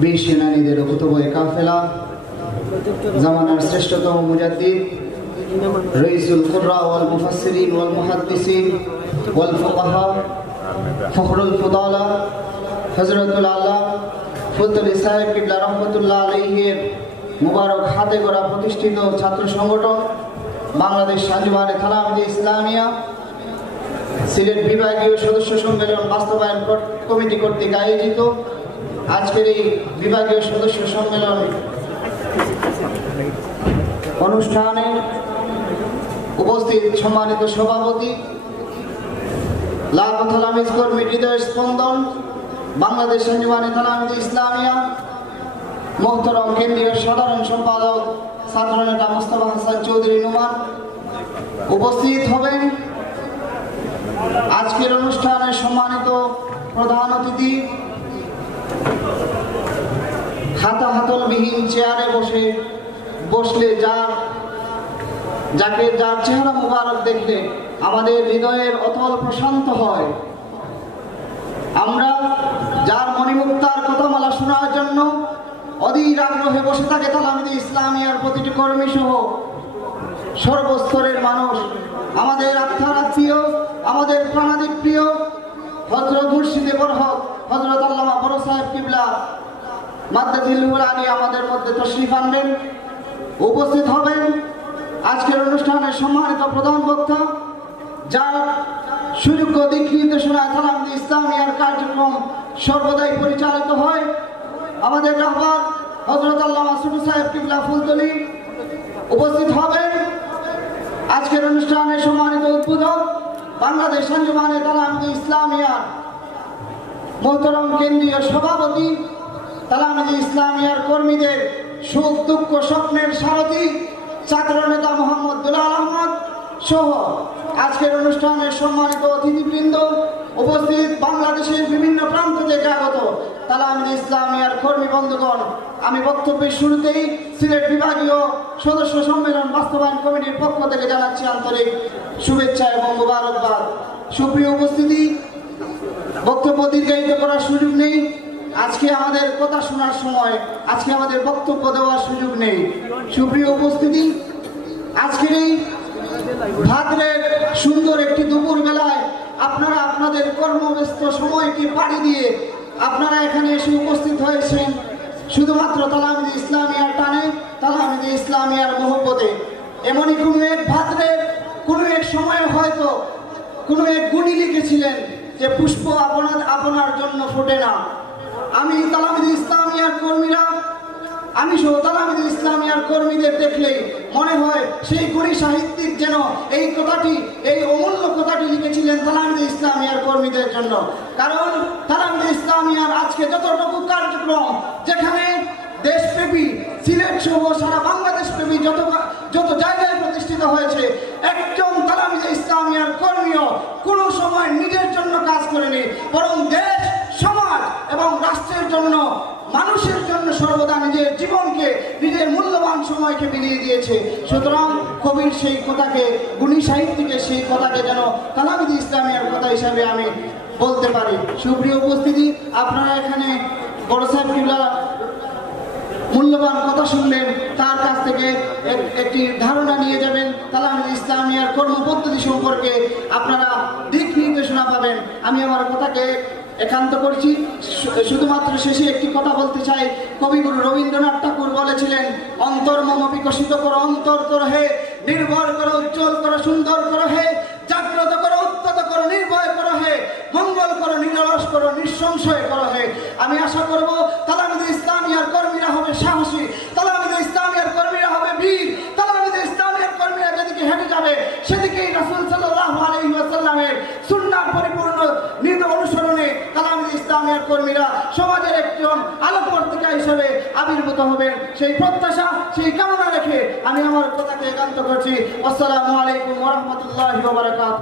বীর সেনানীদের অকুতোভয় কাফেলা, জামানার শ্রেষ্ঠতম মুজাদ্দিদ, রইসুল কুররা ওয়াল মুফাসসিরিন ওয়াল মুহাদ্দিসিন ওয়াল ফুকাহা, ফখরুল ফুদালা হযরতুল আল্লাহ ফুলতলি সাহেব কিবলা রহমতুল্লাহ আলাইহির মুবারক হাতে গড়া প্রতিষ্ঠিত ছাত্র সংগঠন বাংলাদেশ আঞ্জুমানে তালামিযে ইসলামিয়া সিলেট বিভাগীয় সদস্য সম্মেলন বাস্তবায়ন কমিটি কর্তৃক আয়োজিত আজকের এই বিভাগীয় সদস্য সম্মেলন অনুষ্ঠানে উপস্থিত সম্মানিত সভাপতি, লাখো তালামিজ কর্মী হৃদয় স্পন্দন বাংলাদেশ আঞ্জুমানে তালামিযে ইসলামিয়া, মোহতরম কেন্দ্রীয় সাধারণ সম্পাদক ছাত্রনেতা মোস্তফা হাসান চৌধুরী নোমান, উপস্থিত হবেন আজকের অনুষ্ঠানের সম্মানিত প্রধান অতিথি, হাতা হাতলবিহীন চেয়ারে বসলে যার চেহারা মুবারক দেখলে আমাদের হৃদয়ের অতল প্রশান্ত হয়, আমরা যার মণিমুক্তার কথামালা শোনার জন্য অধীর আগ্রহে বসে থাকে তালামিযে ইসলামিয়ার প্রতিটি কর্মী সহ সর্বস্তরের মানুষ, আমাদের আত্মার আত্মীয়, আমাদের প্রাণাদিক প্রিয় হযরত মুর্শিদে বরহক হযরত আল্লামা বড় সাহেব কিবলা মাদ্দাজিল্লুল আলী আমাদের মধ্যে তশরিফ আনবেন। উপস্থিত হবেন আজকের অনুষ্ঠানের সম্মানিত প্রধান বক্তা, যার সুযোগ্য দিক নির্দেশনায় তালামিযে ইসলামিয়ার কার্যক্রম সর্বদাই পরিচালিত হয়, আমাদের রাহবার হযরত আল্লামা ছোট সাহেব কিবলা ফুলতলি। উপস্থিত হবেন আজকের অনুষ্ঠানের সম্মানিত উদ্বোধক, বাংলাদেশ আঞ্জুমানে তালামিযে ইসলামিয়ার মোহতরম কেন্দ্রীয় সভাপতি, তালামিযে ইসলামিয়ার কর্মীদের সুখ দুঃখ স্বপ্নের সারথি ছাত্রনেতা মোহাম্মদ দুলাল আহমদ সহ আজকের অনুষ্ঠানের সম্মানিত অতিথিবৃন্দ, উপস্থিত বাংলাদেশের বিভিন্ন প্রান্ত থেকে আগত তালামিযে ইসলামিয়ার কর্মী বন্ধুগণ, আমি বক্তব্যের শুরুতেই সিলেট বিভাগীয় সদস্য সম্মেলন বাস্তবায়ন কমিটির পক্ষ থেকে জানাচ্ছি আন্তরিক শুভেচ্ছা এবং মোবারকবাদ। সুপ্রিয় উপস্থিতি, বক্তব্য দীর্ঘায়িত করার সুযোগ নেই, আজকে আমাদের কথা শোনার সময়, আজকে আমাদের বক্তব্য দেওয়ার সুযোগ নেই। সুপ্রিয় উপস্থিতি, আজকের এই ভাদ্রের সুন্দর একটি দুপুর বেলায় আপনারা আপনাদের কর্মব্যস্ত সময়কে পাড়ি দিয়ে আপনারা এখানে এসে উপস্থিত হয়েছেন শুধুমাত্র তালামিযে ইসলামিয়ার টানে, তালামিযে ইসলামিয়ার মহব্বতে। এমনই কোনো এক ভাদ্রের কোনো এক সময়ে হয়তো কোনো এক গুণী লিখেছিলেন যে পুষ্প আপনার জন্য ফোটে না। আমি তালামিযে ইসলামিয়ার কর্মীরা, আমি সহ তালামিযে ইসলামিয়ার কর্মীদের দেখলেই মনে হয় সেই গুণী সাহিত্যিক যেন এই কথাটি, এই অমূল্য কথাটি লিখেছিলেন তালামিযে ইসলামিয়ার কর্মীদের জন্য। কারণ তালামিযে ইসলামিয়ার আজকে যতটুকু কার্যক্রম, যেখানে দেশব্যাপী সিলেট সহ সারা বাংলাদেশ ব্যাপী যত জায়গায় প্রতিষ্ঠিত হয়েছে, একজন তালামিযে ইসলামিয়ার কর্মীও কোনো সময় নিজের জন্য কাজ করেনি, বরং দেশ, সমাজ এবং রাষ্ট্রের জন্য, মানুষের জন্য সর্বদা নিজের জীবনকে, নিজের মূল্যবান সময়কে বিলিয়ে দিয়েছে। সুতরাং কবির সেই কথাকে, গুণী সাহিত্যিকের সেই কথাকে যেন তালামিযে ইসলামিয়ার কথা হিসাবে আমি বলতে পারি। সুপ্রিয় উপস্থিতি, আপনারা এখানে বড় সাহেব কিবলা মূল্যবান কথা শুনবেন, তার কাছ থেকে একটি ধারণা নিয়ে যাবেন তালামিযে ইসলামিয়ার কর্মপদ্ধতি সম্পর্কে আপনারা দিক নির্দেশনা পাবেন। আমি আমার কথাকে একান্ত করছি, শুধুমাত্র শেষে একটি কথা বলতে চাই। কবিগুরু রবীন্দ্রনাথ ঠাকুর বলেছিলেন, অন্তর্মম বিকশিত করো অন্তর করো হে, নির্ভর করো উজ্জ্বল করো সুন্দর করো হে, জাগ্রত করো উত্তত করো নির্ভয় করো হে, মঙ্গল করো নিরলস করো নিঃসংশয় করো হে। আমি আশা করব তালামিযে ইসলামিয়ার কর্মীরা হবে সাহসী, তালামিযে ইসলামিয়ার কর্মীরা হবে বীর, তালামিযে ইসলামিয়ার কর্মীরা যেদিকে হেঁটে যাবে সেদিকেই রাসূল সাল্লাল্লাহু আলাইহি ওয়াসাল্লামের সুন্নাহ পরিপূর্ণ অনুসরণে তালামিযে ইসলামিয়ার কর্মীরা সমাজের একজন আলোকবর্তিকা হিসেবে আবির্ভূত হবেন, সেই প্রত্যাশা, সেই কামনা রেখে আমি আমার কথাকে একান্ত করছি। আসসালামু আলাইকুম ওয়া রাহমাতুল্লাহি ওয়া বারাকাতুহু।